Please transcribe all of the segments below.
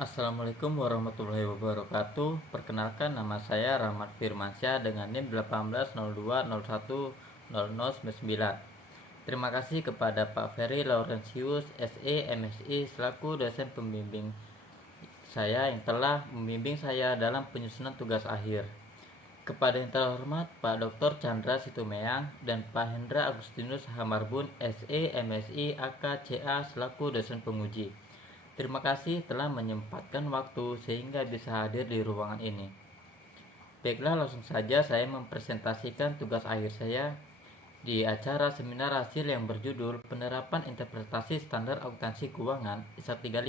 Assalamualaikum warahmatullahi wabarakatuh. Perkenalkan, nama saya Rahmat Firmansyah dengan NIM 1802010099. Terima kasih kepada Pak Ferry Laurentius SE MSI selaku dosen pembimbing saya yang telah membimbing saya dalam penyusunan tugas akhir. Kepada yang terhormat Pak Dr. Chandra Situmeang dan Pak Hendra Agustinus Hamarbun SE MSI AKCA selaku dosen penguji. Terima kasih telah menyempatkan waktu sehingga bisa hadir di ruangan ini. Baiklah, langsung saja saya mempresentasikan tugas akhir saya di acara seminar hasil yang berjudul Penerapan Interpretasi Standar Akuntansi Keuangan ISA 35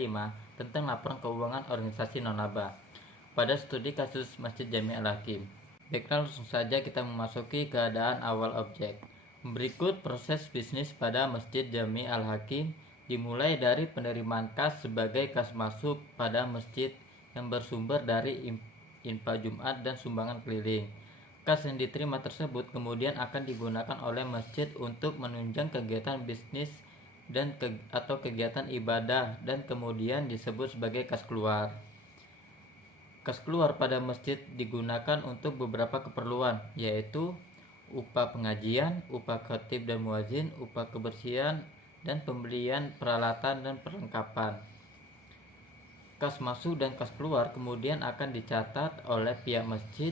tentang laporan keuangan organisasi non-laba pada studi kasus Masjid Jami Al-Hakim. Baiklah, langsung saja kita memasuki keadaan awal objek. Berikut proses bisnis pada Masjid Jami Al-Hakim dimulai dari penerimaan kas sebagai kas masuk pada masjid yang bersumber dari infak Jumat dan sumbangan keliling. Kas yang diterima tersebut kemudian akan digunakan oleh masjid untuk menunjang kegiatan bisnis dan atau kegiatan ibadah dan kemudian disebut sebagai kas keluar. Kas keluar pada masjid digunakan untuk beberapa keperluan, yaitu upah pengajian, upah khatib dan muazin, upah kebersihan, dan pembelian peralatan dan perlengkapan. Kas masuk dan kas keluar kemudian akan dicatat oleh pihak masjid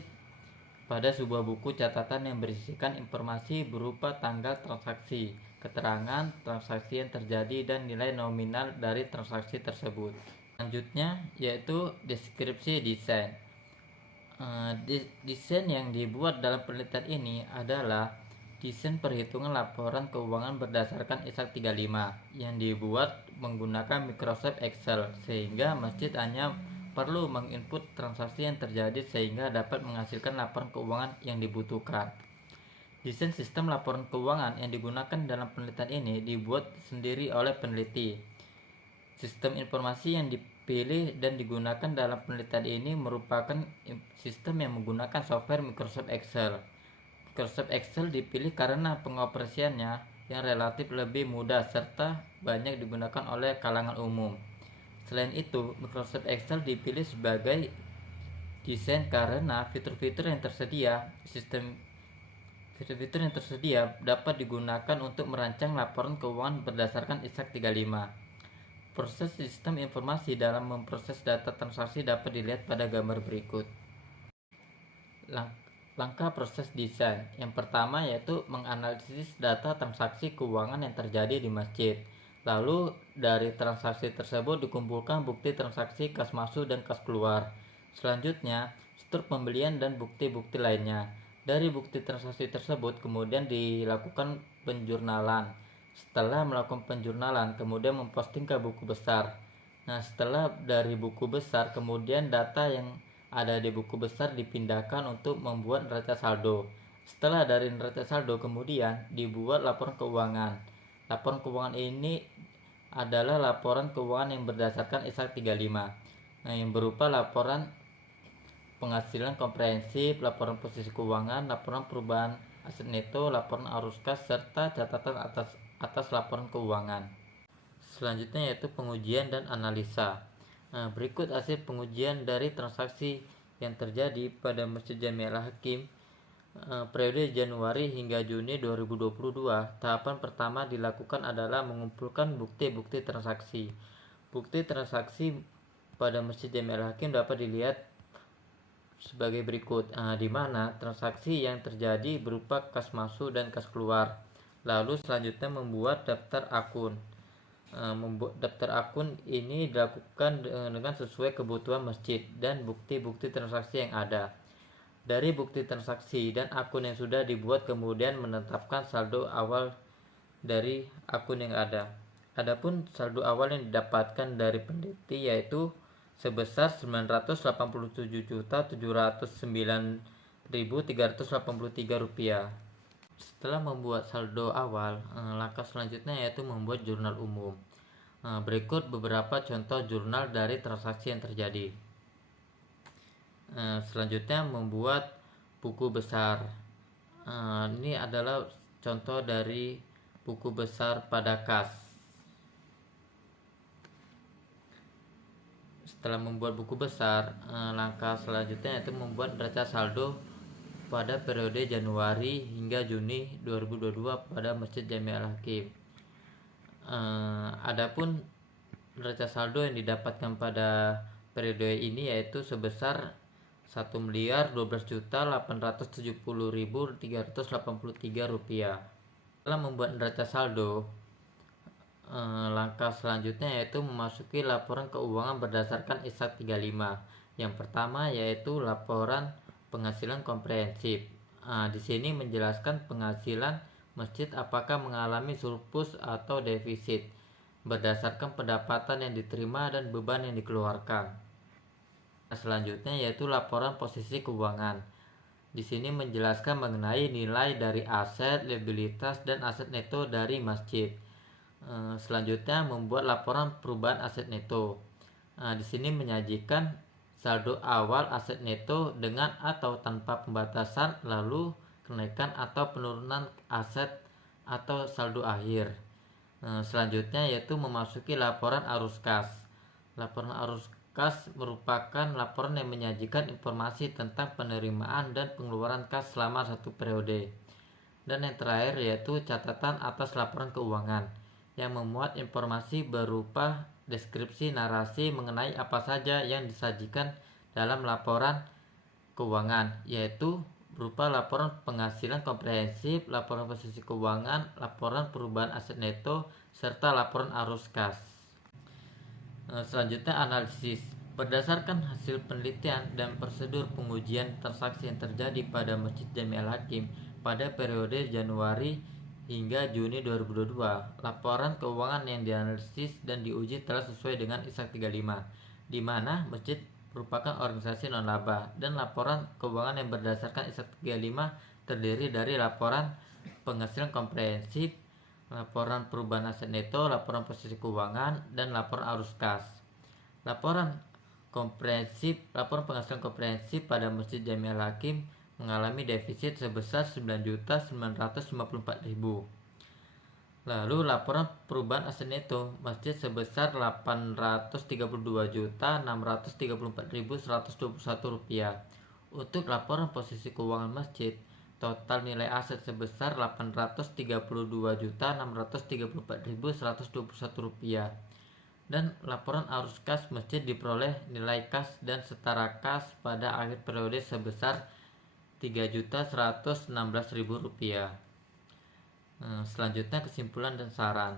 pada sebuah buku catatan yang berisikan informasi berupa tanggal transaksi, keterangan transaksi yang terjadi, dan nilai nominal dari transaksi tersebut. Selanjutnya yaitu deskripsi desain. Desain yang dibuat dalam penelitian ini adalah desain perhitungan laporan keuangan berdasarkan ISA 35 yang dibuat menggunakan Microsoft Excel, sehingga masjid hanya perlu menginput transaksi yang terjadi sehingga dapat menghasilkan laporan keuangan yang dibutuhkan. Desain sistem laporan keuangan yang digunakan dalam penelitian ini dibuat sendiri oleh peneliti. Sistem informasi yang dipilih dan digunakan dalam penelitian ini merupakan sistem yang menggunakan software Microsoft Excel. Microsoft Excel dipilih karena pengoperasiannya yang relatif lebih mudah serta banyak digunakan oleh kalangan umum. Selain itu, Microsoft Excel dipilih sebagai desain karena fitur-fitur yang tersedia dapat digunakan untuk merancang laporan keuangan berdasarkan ISA 35. Proses sistem informasi dalam memproses data transaksi dapat dilihat pada gambar berikut. Langkah proses desain. Yang pertama yaitu menganalisis data transaksi keuangan yang terjadi di masjid. Lalu dari transaksi tersebut dikumpulkan bukti transaksi kas masuk dan kas keluar. Selanjutnya, struktur pembelian dan bukti-bukti lainnya. Dari bukti transaksi tersebut kemudian dilakukan penjurnalan. Setelah melakukan penjurnalan, kemudian memposting ke buku besar. Nah, setelah dari buku besar, kemudian data yang ada di buku besar dipindahkan untuk membuat neraca saldo. Setelah dari neraca saldo, kemudian dibuat laporan keuangan. Laporan keuangan ini adalah laporan keuangan yang berdasarkan ISA 35. Nah, yang berupa laporan penghasilan komprehensif, laporan posisi keuangan, laporan perubahan aset neto, laporan arus kas, serta catatan atas laporan keuangan. Selanjutnya yaitu pengujian dan analisa. Nah, berikut hasil pengujian dari transaksi yang terjadi pada Masjid Jami Al-Hakim periode Januari hingga Juni 2022. Tahapan pertama dilakukan adalah mengumpulkan bukti-bukti transaksi. Bukti transaksi pada Masjid Jami Al-Hakim dapat dilihat sebagai berikut, di mana transaksi yang terjadi berupa kas masuk dan kas keluar. Lalu selanjutnya membuat daftar akun. Membuat daftar akun ini dilakukan dengan sesuai kebutuhan masjid dan bukti-bukti transaksi yang ada. Dari bukti transaksi dan akun yang sudah dibuat kemudian menetapkan saldo awal dari akun yang ada. Adapun saldo awal yang didapatkan dari peneliti yaitu sebesar 987.709.383 rupiah. Setelah membuat saldo awal, langkah selanjutnya yaitu membuat jurnal umum. Berikut beberapa contoh jurnal dari transaksi yang terjadi. Selanjutnya membuat buku besar. Ini adalah contoh dari buku besar pada kas. Setelah membuat buku besar, langkah selanjutnya yaitu membuat neraca saldo pada periode Januari hingga Juni 2022 pada Masjid Jami Al Hakim. Adapun neraca saldo yang didapatkan pada periode ini yaitu sebesar 1.218.870.383 rupiah. Setelah membuat neraca saldo, langkah selanjutnya yaitu memasuki laporan keuangan berdasarkan ISAK 35. Yang pertama yaitu laporan penghasilan komprehensif. Di sini menjelaskan penghasilan masjid apakah mengalami surplus atau defisit berdasarkan pendapatan yang diterima dan beban yang dikeluarkan. Selanjutnya yaitu laporan posisi keuangan. Di sini menjelaskan mengenai nilai dari aset, liabilitas, dan aset neto dari masjid. Selanjutnya membuat laporan perubahan aset neto. Di sini menyajikan saldo awal aset neto dengan atau tanpa pembatasan, lalu kenaikan atau penurunan aset atau saldo akhir. Selanjutnya yaitu memasuki laporan arus kas. Laporan arus kas merupakan laporan yang menyajikan informasi tentang penerimaan dan pengeluaran kas selama satu periode. Dan yang terakhir yaitu catatan atas laporan keuangan yang memuat informasi berupa deskripsi narasi mengenai apa saja yang disajikan dalam laporan keuangan, yaitu berupa laporan penghasilan komprehensif, laporan posisi keuangan, laporan perubahan aset neto, serta laporan arus kas. Selanjutnya analisis. Berdasarkan hasil penelitian dan prosedur pengujian transaksi yang terjadi pada Masjid Jami Al Hakim pada periode Januari hingga Juni 2022, laporan keuangan yang dianalisis dan diuji telah sesuai dengan ISAK 35, di mana masjid merupakan organisasi non-laba, dan laporan keuangan yang berdasarkan ISAK 35 terdiri dari laporan penghasilan komprehensif, laporan perubahan aset neto, laporan posisi keuangan, dan laporan arus kas. Laporan penghasilan komprehensif pada Masjid Jami Al Hakim mengalami defisit sebesar 9.954.000. Lalu laporan perubahan aset neto masjid sebesar 832.634.121 rupiah. Untuk laporan posisi keuangan masjid, total nilai aset sebesar 832.634.121 rupiah. Dan laporan arus kas masjid diperoleh nilai kas dan setara kas pada akhir periode sebesar 3.116.000 rupiah. Selanjutnya kesimpulan dan saran.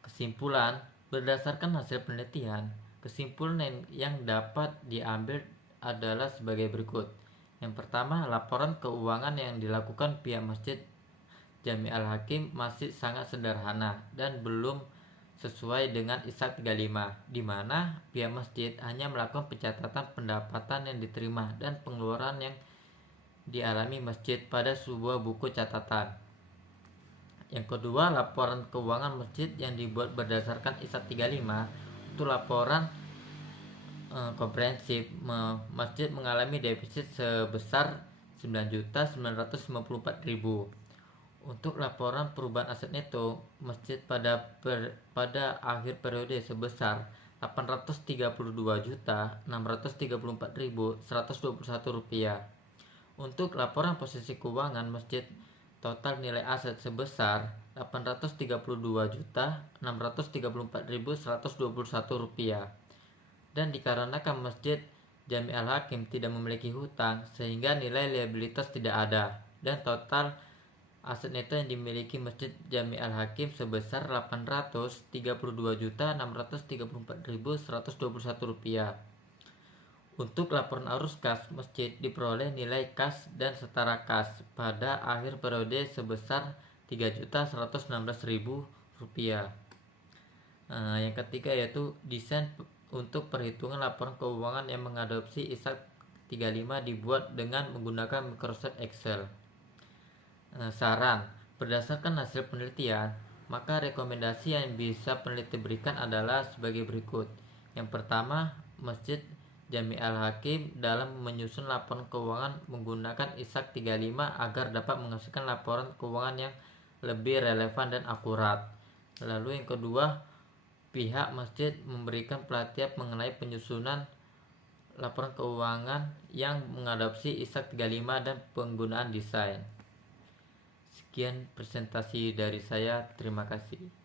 Kesimpulan, berdasarkan hasil penelitian, kesimpulan yang dapat diambil adalah sebagai berikut. Yang pertama, laporan keuangan yang dilakukan pihak Masjid Jami Al Hakim masih sangat sederhana dan belum sesuai dengan ISAK 35, di mana pihak masjid hanya melakukan pencatatan pendapatan yang diterima dan pengeluaran yang dialami masjid pada sebuah buku catatan. Yang kedua, laporan keuangan masjid yang dibuat berdasarkan ISAK 35 untuk laporan komprehensif, masjid mengalami defisit sebesar 9.954.000. Untuk laporan perubahan aset neto masjid pada akhir periode sebesar 832.634.121 rupiah. Untuk laporan posisi keuangan masjid, total nilai aset sebesar 832.634.121 rupiah. Dan dikarenakan Masjid Jami Al Hakim tidak memiliki hutang, sehingga nilai liabilitas tidak ada, dan total aset neto yang dimiliki Masjid Jami Al Hakim sebesar 832.634.121 rupiah. Untuk laporan arus kas masjid diperoleh nilai kas dan setara kas pada akhir periode sebesar 3.116.000 rupiah. Yang ketiga yaitu desain untuk perhitungan laporan keuangan yang mengadopsi ISAK 35 dibuat dengan menggunakan Microsoft Excel. Saran, berdasarkan hasil penelitian, maka rekomendasi yang bisa peneliti berikan adalah sebagai berikut. Yang pertama, Masjid Jami Al Hakim dalam menyusun laporan keuangan menggunakan ISAK 35 agar dapat menghasilkan laporan keuangan yang lebih relevan dan akurat. Lalu yang kedua, pihak masjid memberikan pelatihan mengenai penyusunan laporan keuangan yang mengadopsi ISAK 35 dan penggunaan desain. Sekian presentasi dari saya, terima kasih.